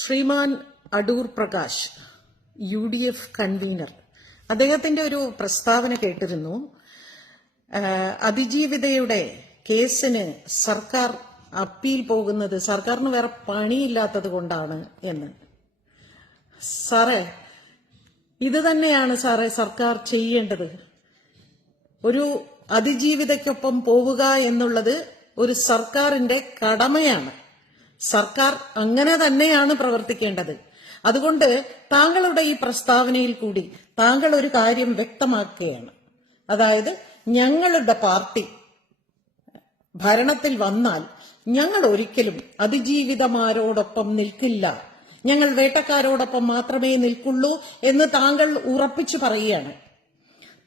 ശ്രീമാൻ Adoor Prakash U D F convener. അദ്ദേഹത്തിന്റെ ഒരു പ്രസ്താവന കേട്ടിരുന്നു. അതിജീവിതയുടെ കേസിന് സർക്കാർ അപ്പീൽ പോകുന്നത് സർക്കാരിന് വേറെ പണിയില്ലാത്തത് കൊണ്ടാണ് എന്ന്. സാറേ ഇത് തന്നെയാണ് സാറേ സർക്കാർ ചെയ്യേണ്ടത്. ഒരു അതിജീവിതയ്ക്കൊപ്പം പോവുക എന്നുള്ളത് ഒരു സർക്കാരിന്റെ കടമയാണ്. സർക്കാർ അങ്ങനെ തന്നെയാണ് പ്രവർത്തിക്കേണ്ടത്. അതുകൊണ്ട് താങ്കളുടെ ഈ പ്രസ്താവനയിൽ കൂടി താങ്കൾ ഒരു കാര്യം വ്യക്തമാക്കുകയാണ്. അതായത് ഞങ്ങളുടെ പാർട്ടി ഭരണത്തിൽ വന്നാൽ ഞങ്ങൾ ഒരിക്കലും അതിജീവിതമാരോടൊപ്പം നിൽക്കില്ല. ഞങ്ങൾ വേട്ടക്കാരോടൊപ്പം മാത്രമേ നിൽക്കുള്ളൂ എന്ന് താങ്കൾ ഉറപ്പിച്ചു പറയുകയാണ്.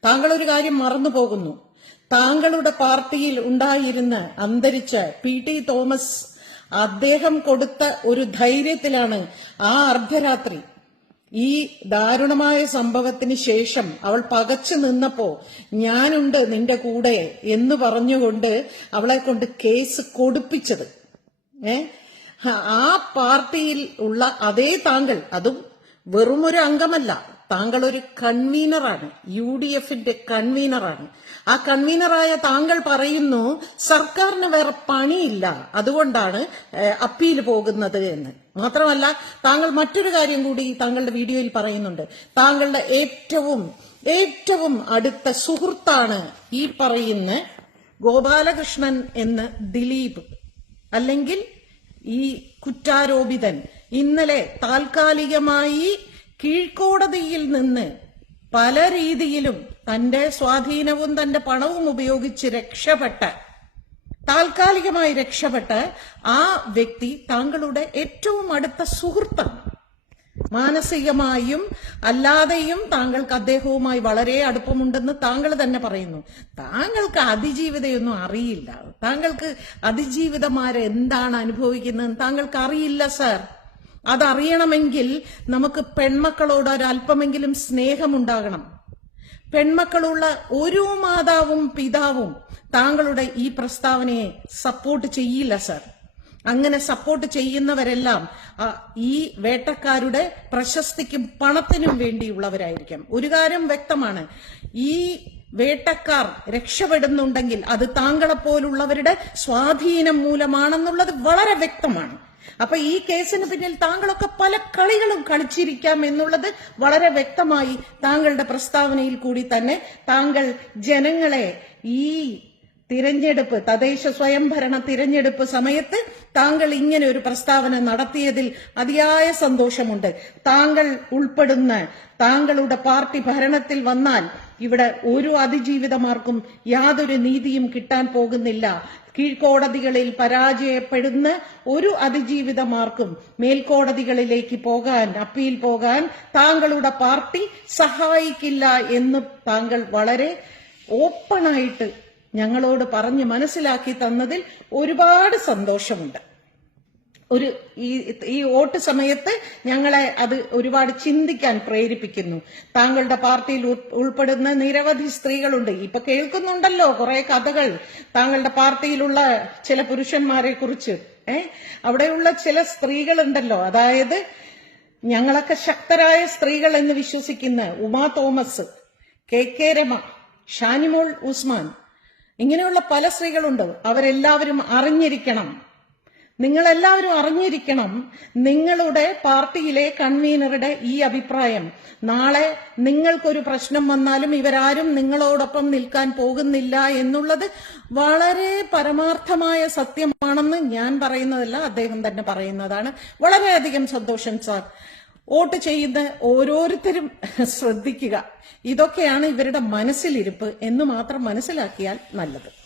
താങ്കൾ ഒരു കാര്യം മറന്നു പോകുന്നു. താങ്കളുടെ പാർട്ടിയിൽ ഉണ്ടായിരുന്ന അന്തരിച്ച പി ടി തോമസ് അദ്ദേഹം കൊടുത്ത ഒരു ധൈര്യത്തിലാണ് ആ അർദ്ധരാത്രി. ഈ ദാരുണമായ സംഭവത്തിന് ശേഷം അവൾ പകച്ചു നിന്നപ്പോ ഞാനുണ്ട് നിന്റെ കൂടെ എന്ന് പറഞ്ഞുകൊണ്ട് അവളെ കൊണ്ട് കേസ് കൊടുപ്പിച്ചത്. ഏ? ആ പാർട്ടിയിൽ ഉള്ള അതേ താങ്കൾ അതും വെറുമൊരു അംഗമല്ല. താങ്കൾ ഒരു കൺവീനറാണ്. യു ഡി എഫിന്റെ കൺവീനറാണ്. ആ കൺവീനറായ താങ്കൾ പറയുന്നു സർക്കാരിന് വേറെ പണിയില്ല. അതുകൊണ്ടാണ് അപ്പീൽ പോകുന്നത് എന്ന്. മാത്രമല്ല താങ്കൾ മറ്റൊരു കാര്യം കൂടി താങ്കളുടെ വീഡിയോയിൽ പറയുന്നുണ്ട്. താങ്കളുടെ ഏറ്റവും ഏറ്റവും അടുത്ത സുഹൃത്താണ് ഈ പറയുന്ന ഗോപാലകൃഷ്ണൻ എന്ന് ദിലീപ്. അല്ലെങ്കിൽ ഈ കുറ്റാരോപിതൻ. ഇന്നലെ താൽക്കാലികമായി കീഴ്ക്കോടതിയിൽ നിന്ന് പല രീതിയിലും തന്റെ സ്വാധീനവും തന്റെ പണവും ഉപയോഗിച്ച് രക്ഷപ്പെട്ട താൽക്കാലികമായി രക്ഷപ്പെട്ട ആ വ്യക്തി താങ്കളുടെ ഏറ്റവും അടുത്ത സുഹൃത്താണ്. മാനസികമായും അല്ലാതെയും താങ്കൾക്ക് അദ്ദേഹവുമായി വളരെ അടുപ്പമുണ്ടെന്ന് താങ്കൾ തന്നെ പറയുന്നു. താങ്കൾക്ക് അതിജീവിതയൊന്നും അറിയില്ല. താങ്കൾക്ക് അതിജീവിതമാരെ എന്താണ് അനുഭവിക്കുന്നത് താങ്കൾക്ക് അറിയില്ല സർ. അതറിയണമെങ്കിൽ നമുക്ക് പെൺമക്കളോട് ഒരല്പമെങ്കിലും സ്നേഹമുണ്ടാകണം. പെൺമക്കളുള്ള ഒരു മാതാവും പിതാവും താങ്കളുടെ ഈ പ്രസ്താവനയെ സപ്പോർട്ട് ചെയ്യില്ല സർ. അങ്ങനെ സപ്പോർട്ട് ചെയ്യുന്നവരെല്ലാം ഈ വേട്ടക്കാരുടെ പ്രശസ്തിക്കും പണത്തിനും വേണ്ടിയുള്ളവരായിരിക്കും. ഒരു കാര്യം വ്യക്തമാണ്. ഈ വേട്ടക്കാർ രക്ഷപ്പെടുന്നുണ്ടെങ്കിൽ അത് താങ്കളെപ്പോലുള്ളവരുടെ സ്വാധീനം മൂലമാണെന്നുള്ളത് വളരെ വ്യക്തമാണ്. അപ്പൊ ഈ കേസിന് പിന്നിൽ താങ്കളൊക്കെ പല കളികളും കളിച്ചിരിക്കാം എന്നുള്ളത് വളരെ വ്യക്തമായി താങ്കളുടെ പ്രസ്താവനയിൽ കൂടി തന്നെ താങ്കൾ ജനങ്ങളെ ഈ തിരഞ്ഞെടുപ്പ് തദ്ദേശ സ്വയംഭരണ തിരഞ്ഞെടുപ്പ് സമയത്ത് താങ്കൾ ഇങ്ങനെ ഒരു പ്രസ്താവന നടത്തിയതിൽ അതിയായ സന്തോഷമുണ്ട്. താങ്കൾ ഉൾപ്പെടുന്ന താങ്കളുടെ പാർട്ടി ഭരണത്തിൽ വന്നാൽ ഇവിടെ ഒരു അതിജീവിതമാർക്കും യാതൊരു നീതിയും കിട്ടാൻ പോകുന്നില്ല. കീഴ്ക്കോടതികളിൽ പരാജയപ്പെടുന്ന ഒരു അതിജീവിതമാർക്കും മേൽക്കോടതികളിലേക്ക് പോകാൻ അപ്പീൽ പോകാൻ താങ്കളുടെ പാർട്ടി സഹായിക്കില്ല എന്ന് താങ്കൾ വളരെ ഓപ്പണായിട്ട് ഞങ്ങളോട് പറഞ്ഞ് മനസ്സിലാക്കി തന്നതിൽ ഒരുപാട് സന്തോഷമുണ്ട്. ഒരു ഈ ഈ വോട്ട് സമയത്ത് ഞങ്ങളെ അത് ഒരുപാട് ചിന്തിക്കാൻ പ്രേരിപ്പിക്കുന്നു. താങ്കളുടെ പാർട്ടിയിൽ ഉൾ- ഉൾപ്പെടുന്ന നിരവധി സ്ത്രീകളുണ്ട്. ഇപ്പൊ കേൾക്കുന്നുണ്ടല്ലോ കുറെ കഥകൾ. താങ്കളുടെ പാർട്ടിയിലുള്ള ചില പുരുഷന്മാരെ കുറിച്ച് ഏ? അവിടെയുള്ള ചില സ്ത്രീകളുണ്ടല്ലോ. അതായത് ഞങ്ങളൊക്കെ ശക്തരായ സ്ത്രീകൾ എന്ന് വിശ്വസിക്കുന്ന ഉമാ തോമസ് കെ കെ രമ ഷാനിമോൾ ഉസ്മാൻ ഇങ്ങനെയുള്ള പല സ്ത്രീകളുണ്ട്. അവരെല്ലാവരും അറിഞ്ഞിരിക്കണം. നിങ്ങളെല്ലാവരും അറിഞ്ഞിരിക്കണം നിങ്ങളുടെ പാർട്ടിയിലെ കൺവീനറുടെ ഈ അഭിപ്രായം. നാളെ നിങ്ങൾക്കൊരു പ്രശ്നം വന്നാലും ഇവരാരും നിങ്ങളോടൊപ്പം നിൽക്കാൻ പോകുന്നില്ല എന്നുള്ളത് വളരെ പരമാർത്ഥമായ സത്യമാണെന്ന് ഞാൻ പറയുന്നതല്ല അദ്ദേഹം തന്നെ പറയുന്നതാണ്. വളരെയധികം സന്തോഷം സാർ. വോട്ട് ചെയ്യുന്ന ഓരോരുത്തരും ശ്രദ്ധിക്കുക. ഇതൊക്കെയാണ് ഇവരുടെ മനസ്സിലിരിപ്പ് എന്ന് മാത്രം മനസ്സിലാക്കിയാൽ നല്ലത്.